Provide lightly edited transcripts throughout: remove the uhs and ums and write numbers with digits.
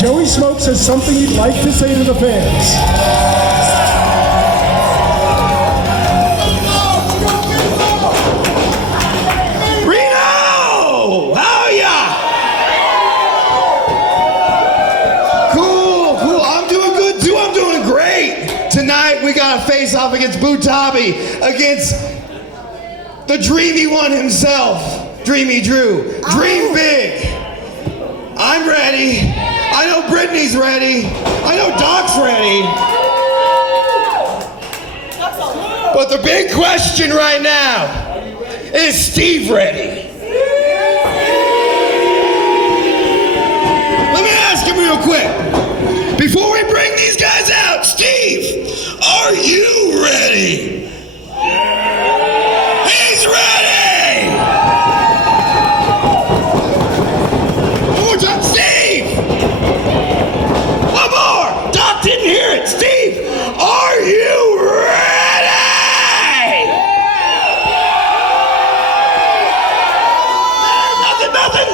Joey Smokes has something he'd like to say to the fans. Reno! How are ya? Cool. I'm doing good too. I'm doing great. Tonight we got a face off against Butabi, against the dreamy one himself, Dreamy Drew. Dream big. I'm ready. I know Brittany's ready. I know Doc's ready. But the big question right now, is Steve ready? Let me ask him real quick. Before we bring these guys out, Steve, are you ready? He's ready! One more time, Steve! One more! Doc didn't hear it. Steve, are you ready? Nothing.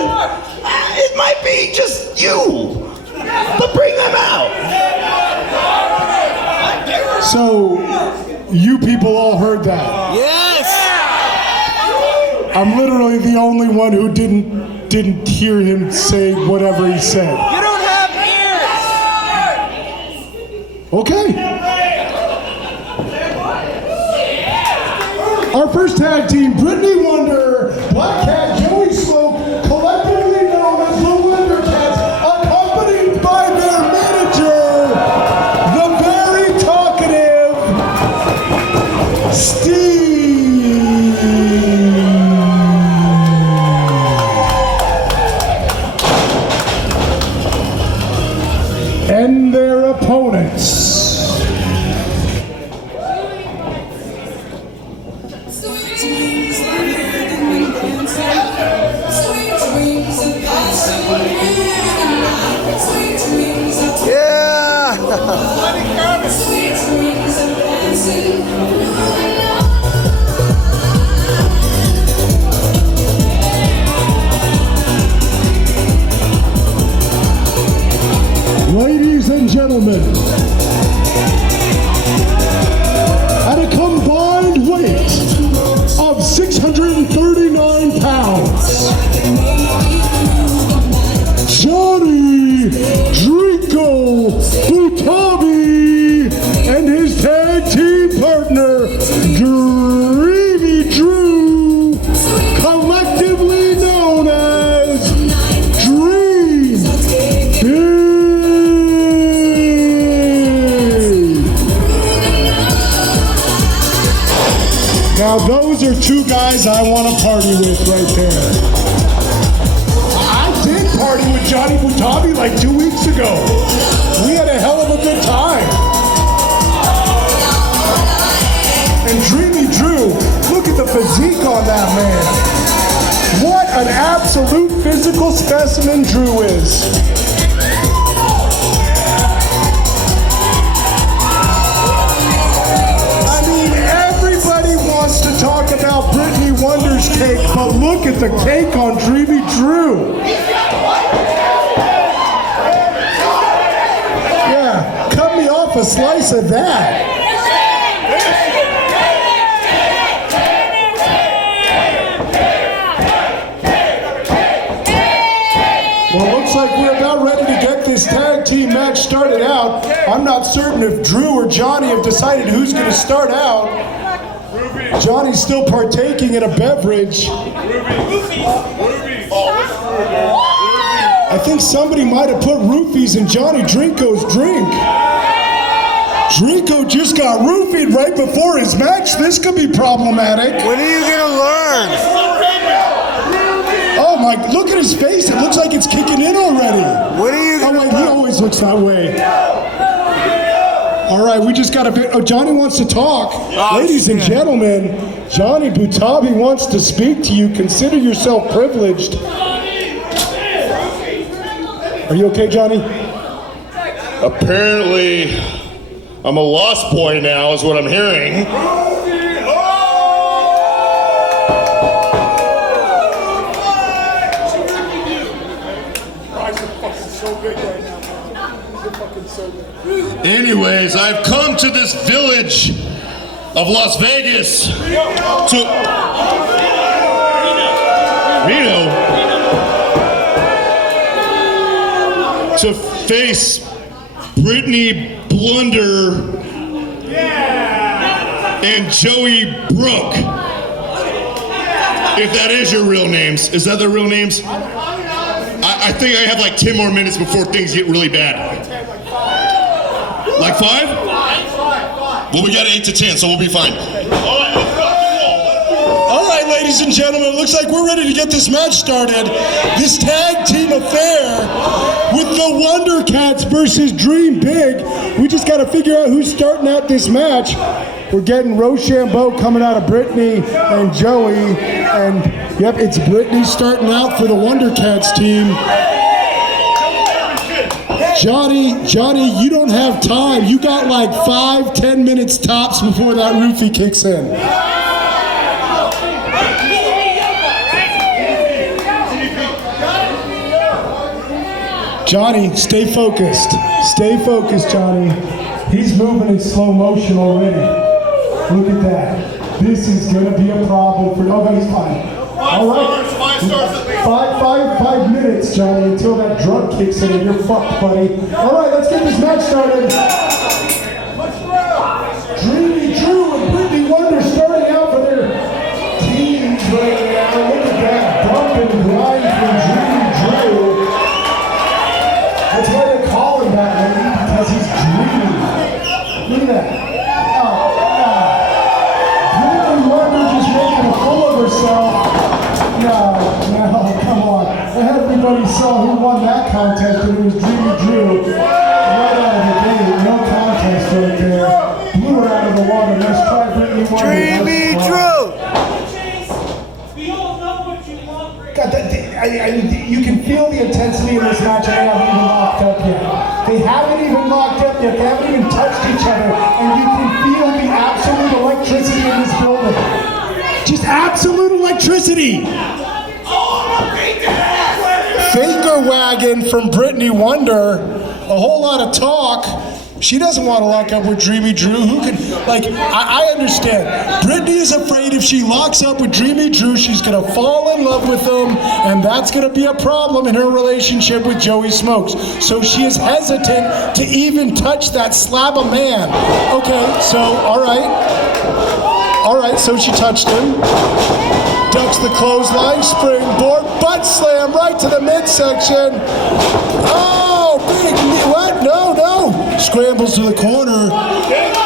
It might be just you, but bring them out. So, you people all heard that. Yes. I'm literally the only one who didn't hear him say whatever he said. You don't have ears! Okay. Our first tag team, Brittany Wonder, Black Cat, Joey Smoke, collectively known as the Wonder Cats, accompanied by their manager, the very talkative Steve. And their opponents. Ladies and gentlemen, at a combined weight of 639 pounds, Johnny Drinko Butabi and his tag team partner, Dreamy Drew, collectively known as Dream Big. Now those are two guys I want to party with right there. I did party with Johnny Butabi like 2 weeks ago. We had a hell of a good time. And Dreamy Drew, look at the physique on that man. What an absolute physical specimen Drew is. Wants to talk about Brittany Wonder's cake, but look at the cake on Dreamy Drew. Yeah, cut me off a slice of that. Well, it looks like we're about ready to get this tag team match started out. I'm not certain if Drew or Johnny have decided who's going to start out. Johnny's still partaking in a beverage. I think somebody might have put roofies in Johnny Drinko's drink. Drinko just got roofied right before his match. This could be problematic. When are you gonna learn? Oh my, look at his face. It looks like it's kicking in already. When are you gonna learn? He always looks that way. All right, we just got a bit. Oh, Johnny wants to talk. Ladies and gentlemen, Johnny Butabi wants to speak to you. Consider yourself privileged. Are you okay, Johnny? Apparently, I'm a lost boy now, is what I'm hearing. So big right now. Anyways, I've come to this village of Las Vegas to Reno to face Brittany Blunder and Joey Brook. If that is your real names. Is that their real names? I think I have like 10 more minutes before things get really bad. Like 5? Well, we got 8 to 10, so we'll be fine. All right, ladies and gentlemen, it looks like we're ready to get this match started. This tag team affair with the Wonder Cats versus Dream Big. We just got to figure out who's starting out this match. We're getting Rochambeau coming out of Brittany and Joey. And, yep, it's Brittany starting out for the Wonder Cats team. Johnny, you don't have time. You got like 5-10 minutes tops before that roofie kicks in. Johnny, stay focused. Stay focused, Johnny. He's moving in slow motion already. Look at that. This is going to be a problem for... Oh, he's fine. All right. 5 minutes, Johnny, until that drug kicks in and you're fucked, buddy. All right, let's get this match started. Dreamy Drew and Brittany Wonder starting out for their teams right now. Look at that bump and grind from Dreamy Drew. That's why they call him that, lady, because he's dreamy. Look at that. Brittany Wonder just making a fool of herself. No, come on. Everybody saw who won that contest, and it was Dreamy Drew. Right out of the gate, no contest right there. Blew her out of the water. Let's try Brittany Wonder. Dreamy Drew! God, you can feel the intensity in this match, and they haven't even locked up yet. They haven't even locked up yet. They haven't even touched each other, and you can feel the absolute electricity in this building. Just absolute electricity. Faker wagon from Brittany Wonder. A whole lot of talk. She doesn't want to lock up with Dreamy Drew. Who can, I understand. Brittany is afraid if she locks up with Dreamy Drew, she's going to fall in love with him, and that's going to be a problem in her relationship with Joey Smokes. So she is hesitant to even touch that slab of man. Okay, so, all right, so she touched him. Ducks the clothesline, springboard, butt slam right to the midsection. Oh, big knee, what? No. Scrambles to the corner.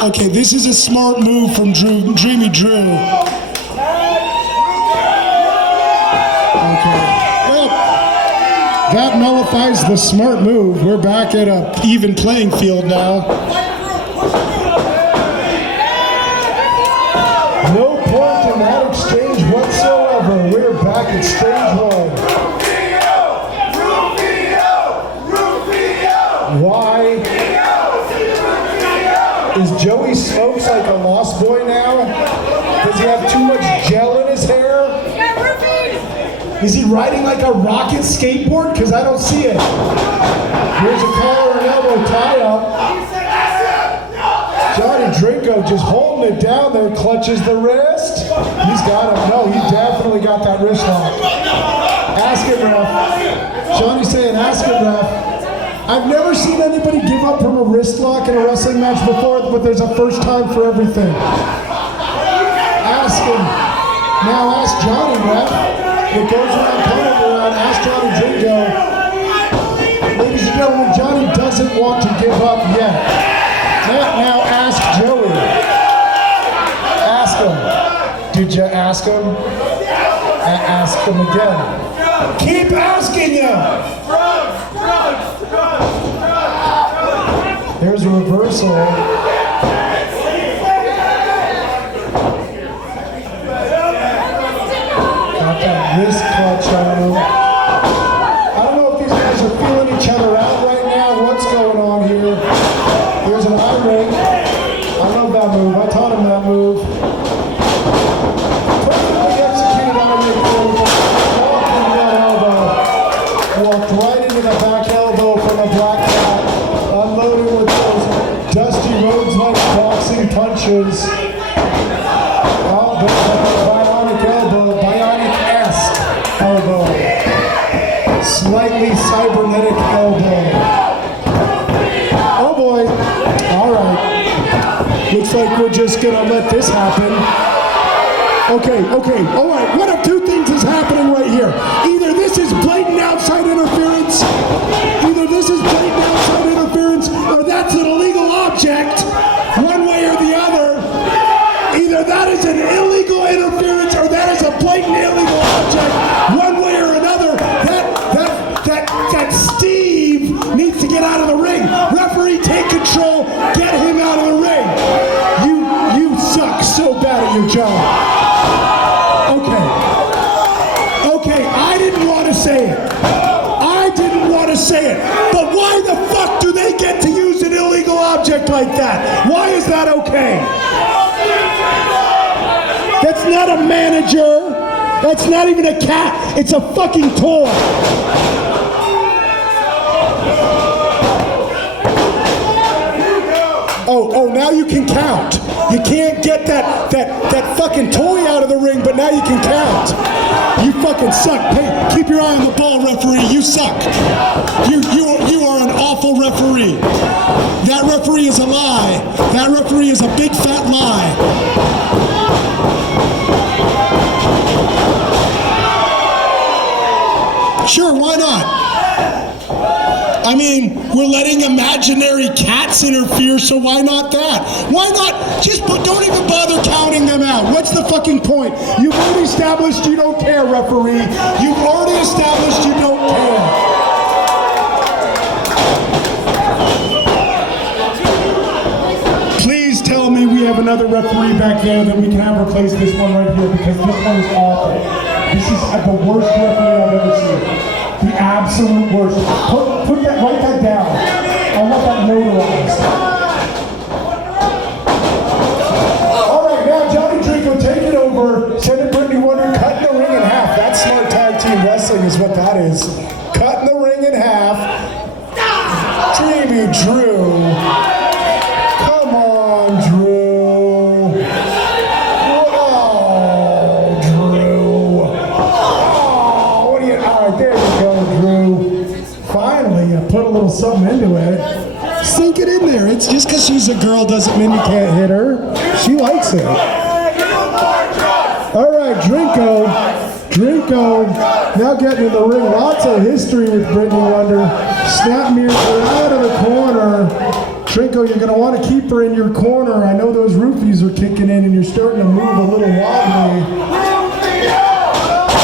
Okay, this is a smart move from Dreamy Drew. Okay, well, that nullifies the smart move. We're back at an even playing field now. No point in that exchange whatsoever. We're back at stage 1. Why is Joey Smokes like a lost boy now? Does he have too much gel in his hair? Is he riding like a rocket skateboard? Because I don't see it. Here's a collar and elbow tie-up. Johnny Drinko just holding it down there, clutches the wrist. He's got him. No, he definitely got that wrist lock. Ask it, ref. Johnny's saying, ask it, ref. I've never seen anybody give up from a wrist lock in a wrestling match before, but there's a first time for everything. Ask him. Now ask Johnny, ref. It goes around, coming around. Ask Johnny Drinko. Ladies and gentlemen, Johnny doesn't want to give up yet. Now ask Joey. Ask him. Did you ask him? Ask him again. Keep asking him. There's a reversal. Got that wrist clutch on him. I don't know if these guys are feeling each other out right now. What's going on here? Here's an eye rake. I love that move. I taught him that move. Perfectly executed eye rake. Walked into that elbow. Walked right into the back elbow from the black cat. like we're just gonna let this happen. Okay, all right. One of two things is happening right here. Either this is blatant outside interference, or that's an illegal object. One way or the other. Either that is an illegal interference, or that is a blatant illegal object. One way or another. That Steve needs to get out of the ring. Referee, take control. Get him out of the ring. You suck so bad at your job. Okay, I didn't want to say it. But why the fuck do they get to use an illegal object like that? Why is that okay? That's not a manager. That's not even a cat. It's a fucking toy. Oh, now you can count. You can't get that fucking toy out of the ring, but now you can count. You fucking suck. Hey, keep your eye on the ball, referee. You suck. You are an awful referee. That referee is a lie. That referee is a big fat lie. Sure, why not? I mean, we're letting imaginary cats interfere, so why not that? Why not? Just don't even bother counting them out. What's the fucking point? You've already established you don't care, referee. You've already established you don't care. Please tell me we have another referee back there that we can have replace this one right here, because this one is awful. This is the worst referee I've ever seen. The absolute worst. Put that, write that down. I want that notarized. All right, now Johnny Drinko, take it over. Send it Brittany Wonder, cutting the ring in half. That's smart tag team wrestling is what that is. Cutting the ring in half. Dreamy Drew. Come on, Drew. Oh, Drew. Oh, what do you, all right, there you go, Drew. Finally, you put a little something into it. Sink it in there. It's just because she's a girl doesn't mean you can't hit her. She likes it. All right, Drinko, now getting in the ring. Lots of history with Brittany Wonder. Snap mirrors are out of the corner. Drinko, you're going to want to keep her in your corner. I know those roofies are kicking in and you're starting to move a little wobbly.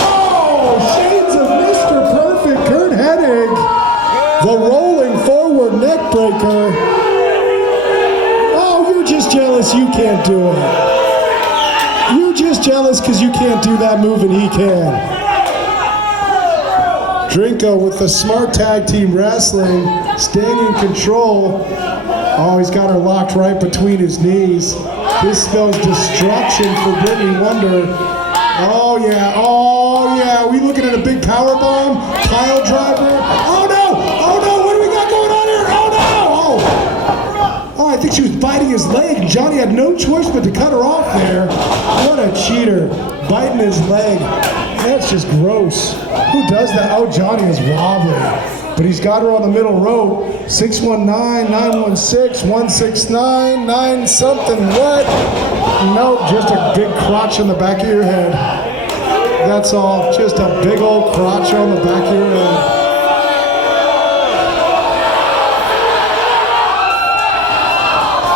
Oh, shades of Mr. Perfect, Kurt Hennig. The rolling forward neck breaker. Oh, you're just jealous you can't do it. You're just jealous because you can't do that move and he can. Drinko with the smart tag team wrestling, staying in control. Oh, he's got her locked right between his knees. This spells destruction for Brittany Wonder. Oh yeah. We looking at a big power bomb, pile driver. Oh no, what do we got going on here? Oh, I think she was biting his leg. Johnny had no choice but to cut her off there. What a cheater, biting his leg. That's just gross. Who does that? Oh, Johnny is wobbly. But he's got her on the middle rope. 619-916-169-9 something what? Nope, just a big crotch on the back of your head. That's all, just a big old crotch on the back of your head.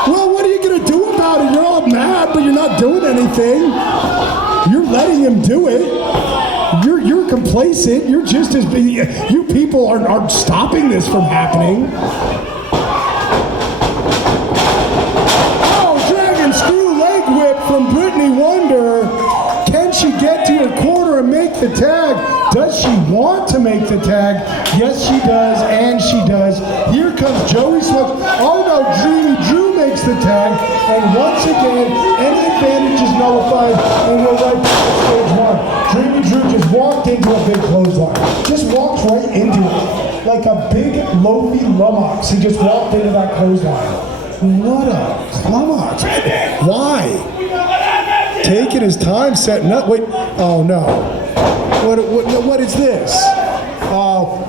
Well, what are you gonna do about it? You're all mad, but you're not doing anything. You're letting him do it. You're complacent. You're just as big. You people are stopping this from happening. Oh, dragon screw leg whip from Brittany Wonder. Can she get to her corner and make the tag? Does she want to make the tag? Yes, she does, and she does. Here comes Joey Smoke. Oh no, Dreamy Drew makes the tag, and once again, any advantage is nullified, and we're right back to stage one. Dreamy Drew just walked into a big clothesline. Just walked right into it. Like a big loafy lummox. He just walked into that clothesline. What a lummox. Why? Taking his time setting up. Wait, oh no. What is this?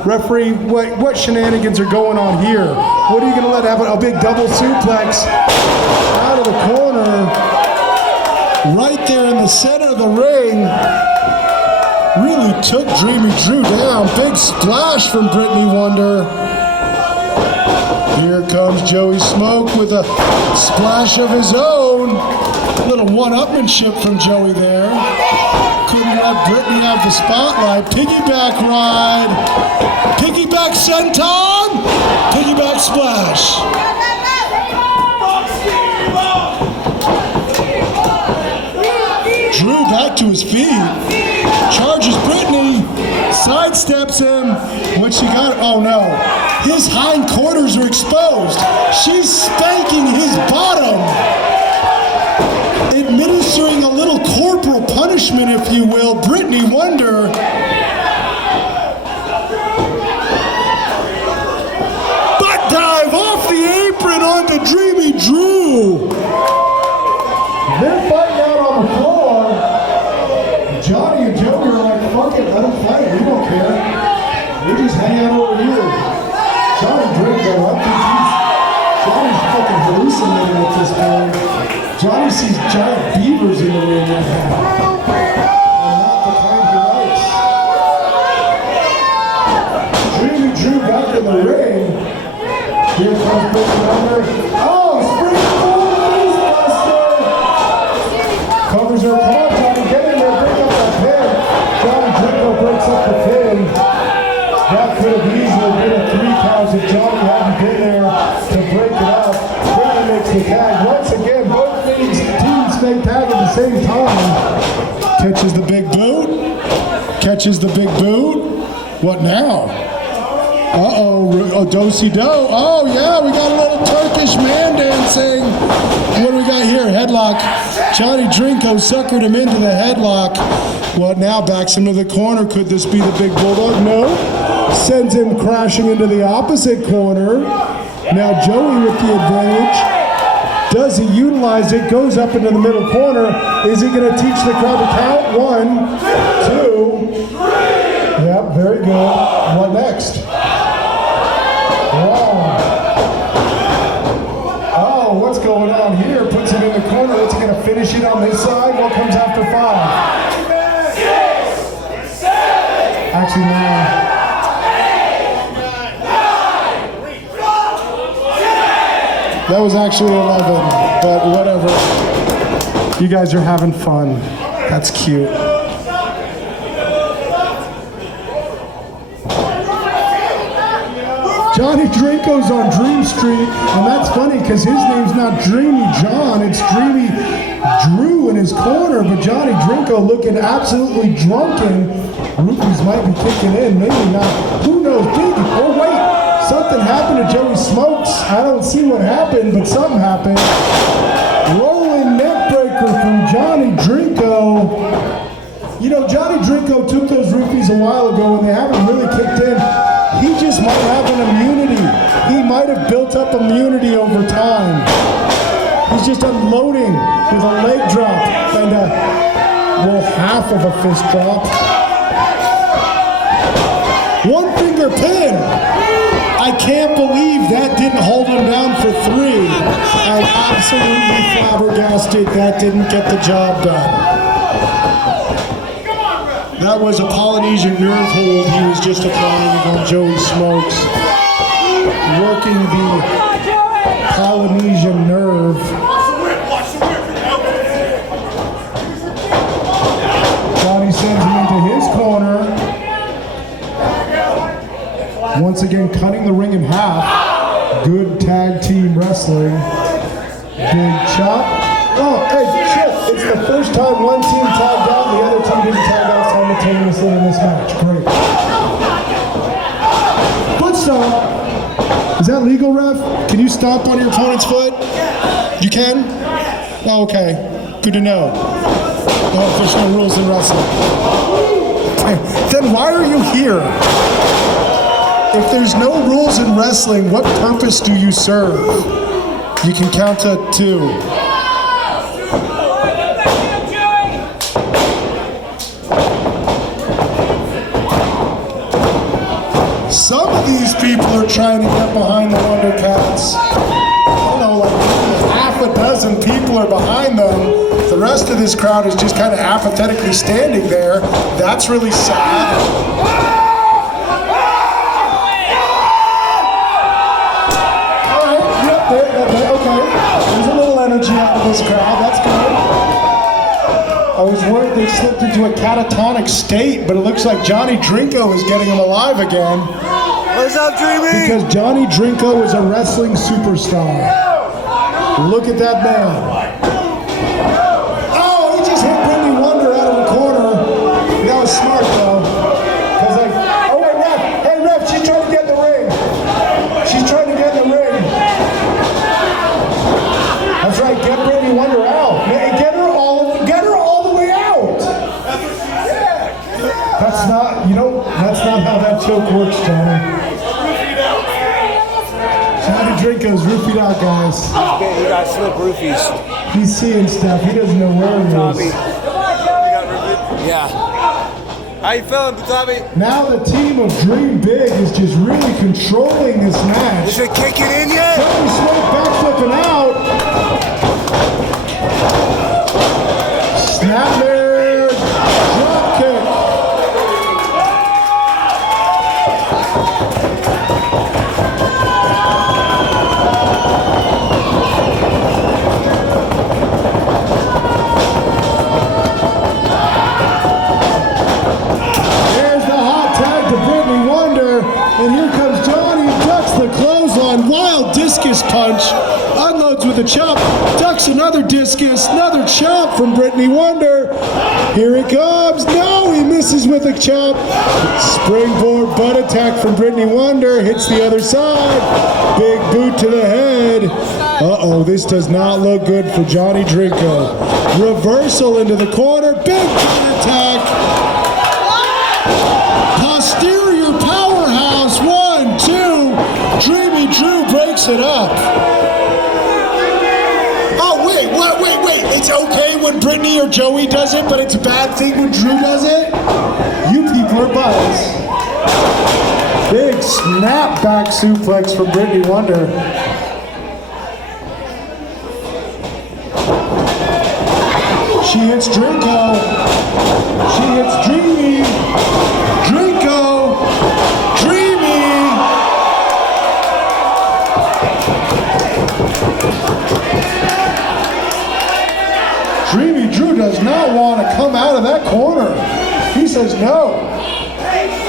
Referee, what shenanigans are going on here? What are you going to let happen? A big double suplex out of the corner. Right there in the center of the ring. Really took Dreamy Drew down. Big splash from Brittany Wonder. Here comes Joey Smoke with a splash of his own. A little one-upmanship from Joey there. Couldn't let Brittany have the spotlight. Piggyback ride. Piggyback senton. Piggyback splash. Drew back to his feet. Charges Brittany. Sidesteps him. What she got? Oh no. His hindquarters are exposed. She's spanking his bottom. Administering a little corporal punishment, if you will. Brittany Wonder. Butt dive off the apron onto Dreamy Drew. They're fighting out on the floor. Johnny and Joey are like, fuck it, let them fight. We don't care. We just hang out over here. Johnny Drinko, I think Johnny's fucking hallucinating at this point. Johnny sees giant beavers in the ring right now. And not the kind he likes. Dreamy Drew back in the ring. Here comes Brittany Wonder. Oh, springboard facebuster! Covers her. Come on, Johnny, get in there, break up that pin. Johnny Drinko breaks up the pin. That could have easily been a 3 count if Johnny hadn't been there to break it up. Brittany makes the tag. Once again, both teams make tag at the same time. Catches the big boot. Catches the big boot. What now? Uh-oh, do-si-do. Oh, yeah, we got a little Turkish man dancing. What do we got here? Headlock. Johnny Drinko suckered him into the headlock. What now? Backs him to the corner. Could this be the big bulldog? No. Sends him crashing into the opposite corner. Now Joey with the advantage. Does he utilize it? Goes up into the middle corner. Is he going to teach the crowd to count? 1, 2, 3. Yep, very good. What next? Wow. Oh, what's going on here? Puts it in the corner. What's he going to finish it on this side? What comes after 5? 6, 7. Actually, 9. That was actually 11, but whatever. You guys are having fun. That's cute. Johnny Drinko's on Dream Street, and that's funny because his name's not Dreamy John, it's Dreamy Drew in his corner, but Johnny Drinko looking absolutely drunken. Rupees might be kicking in, maybe not. Who knows? Oh wait! Something happened to Joey Smokes. I don't see what happened, but something happened. Rolling neckbreaker from Johnny Drinko. You know, Johnny Drinko took those rupees a while ago and they haven't really kicked in. He just might have an immunity. He might have built up immunity over time. He's just unloading with a leg drop and a, well, half of a fist drop. 1 finger pin. I can't believe that didn't hold him down for 3. I'm absolutely flabbergasted that didn't get the job done. That was a Polynesian nerve hold he was just applying on Joey Smokes. Working the Polynesian nerve. Johnny sends him into his corner. Once again, cutting the ring in half. Good tag team wrestling. Big chop. Oh, hey, shit. It's the first time one team tagged out, the other team didn't tag out simultaneously in this match. Great. Foot stomp. Is that legal, ref? Can you stomp on your opponent's foot? You can? Oh, okay. Good to know. Oh, there's no rules in wrestling. Then why are you here? If there's no rules in wrestling, what purpose do you serve? You can count to 2. Some of these people are trying to get behind the Wonder Cat. Cats, I don't know, like half a dozen people are behind them. The rest of this crowd is just kind of apathetically standing there. That's really sad. All right, yep, okay. There's a little energy out of this crowd. That's good. I was worried they slipped into a catatonic state, but it looks like Johnny Drinko is getting them alive again. What's up, Dreamy? Because Johnny Drinko is a wrestling superstar. Look at that man. Oh, he just hit Brittany Wonder out of the corner. That was smart, though. Because like, oh wait, ref. Hey, ref, she's trying to get in the ring. She's trying to get in the ring. That's right, get Brittany Wonder out. Get her all the way out. That's not, that's not how that joke works, Johnny. Johnny Drinko's roofied out, guys. You got slip roofies. He's seeing stuff. He doesn't know where he is. Yeah. How you feeling, Butabi? Now the team of Dream Big is just really controlling this match. Is it kicking in yet? Johnny Smoke backflipping out. Snapmare drop kick. There's the hot tag to Brittany Wonder, and here comes Johnny, ducks the clothesline, wild discus punch, unloads with a chop, ducks another discus, another chop from Brittany Wonder. Here it comes. No, he misses with a chop. Springboard butt attack from Brittany Wonder, hits the other side. Big boot to the head. Uh-oh, this does not look good for Johnny Drinko. Reversal into the corner, big butt attack. Posterior powerhouse, 1, 2. Dreamy Drew breaks it up. Oh, wait. It's okay when Brittany or Joey does it, but it's a bad thing when Drew does it? You people are buzzed. Big snapback suplex from Brittany Wonder. She hits Drinko. She hits Dreamy. Drinko. Dreamy. Dreamy Drew does not want to come out of that corner. He says no.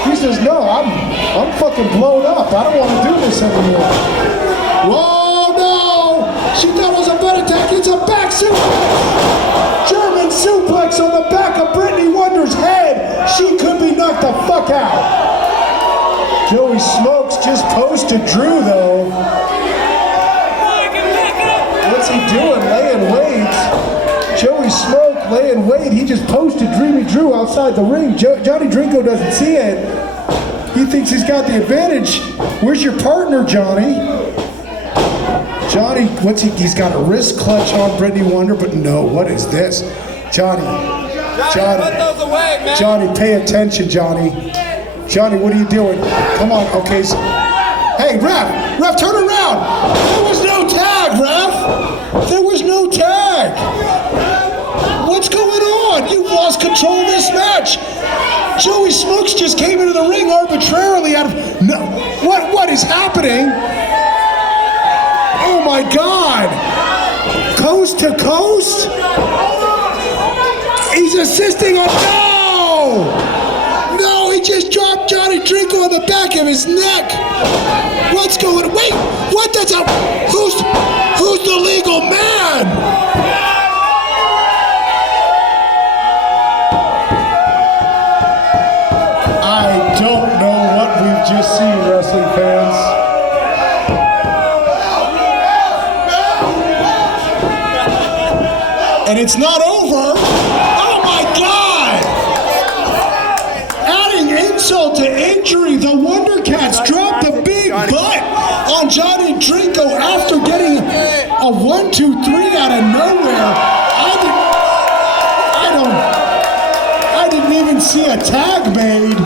He says no, I'm fucking blown up. I don't want to do this anymore. Whoa, no! She thought it was a butt attack. It's a back suplex. German suplex on the back of Brittany Wonder's head. She could be knocked the fuck out. Joey Smokes just posted Drew though. What's he doing? Laying weight. Joey Smoke laying weight. He just posted Dreamy Drew outside the ring. Johnny Drinko doesn't see it. He thinks he's got the advantage. Where's your partner, Johnny? Johnny, he's got a wrist clutch on Brittany Wonder, but no, what is this? Johnny, Put those away, man. Johnny, pay attention, Johnny. Johnny, what are you doing? Come on, okay. Hey, ref, turn around. There was no tag, ref. There was no tag. What's going on? You've lost control of this match. Joey Smokes just came into the ring arbitrarily out of no. What is happening? Oh my God! Coast to coast? He's assisting on no! He just dropped Johnny Drinko on the back of his neck. What's going? Wait, what? That's a who's the legal man? I don't know what we've just seen, wrestling fans. And it's not over. Oh my God! Adding insult to injury, the Wonder Cats dropped a big butt on Johnny Drinko after getting a 1, 2, 3 out of nowhere. I didn't even see a tag made.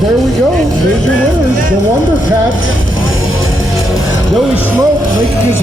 there we go. Major winners, the Wonder Cats. Joey Smoke making his